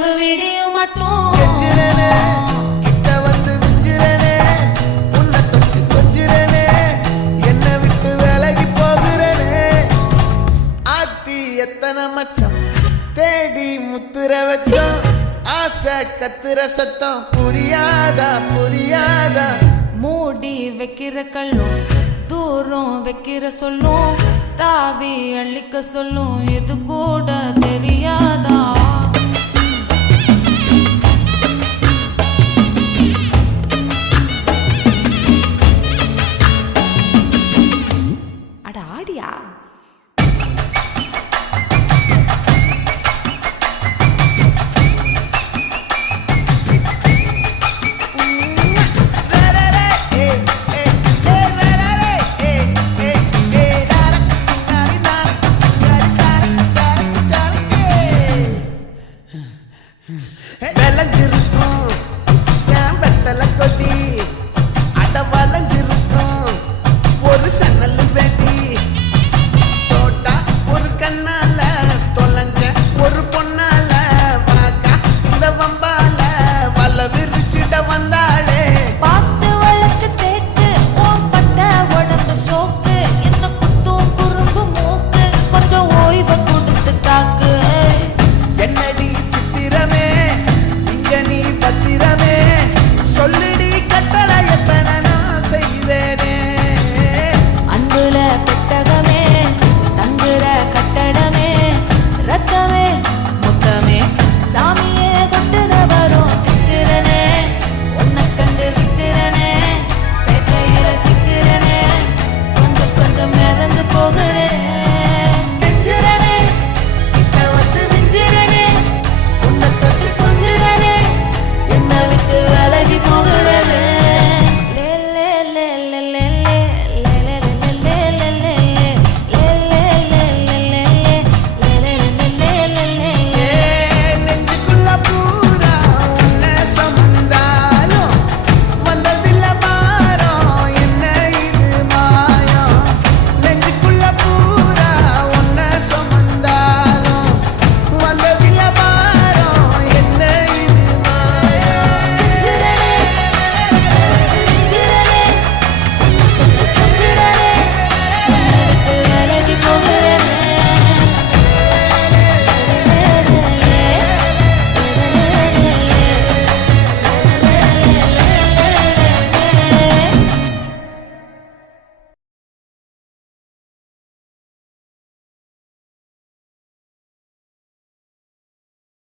இரவு விடியும் மட்டும் கெஞ்சிரனே கிட்ட வந்து விஞ்சிரனே உன்னை தொட்டு கொஞ்சிரனே என்னை விட்டு விலகி போகிறனே ஆத்தி எத்தனை மச்சம் தேடி முத்துற வச்சோம் ஆசை கத்துற சத்தம் புரியாதா புரியாதா மூடி வைக்கிற கல்லும் தூரம் வைக்கிற சொல்லும் தாவி அள்ளிக்க சொல்லும் இது கூட தெரியாதா அட ஆடியா விளைஞ்சிருக்கும் என் வெத்தலை கொடி அட வளைஞ்சிருக்கும் ஒரு சன்னல் வேண்ட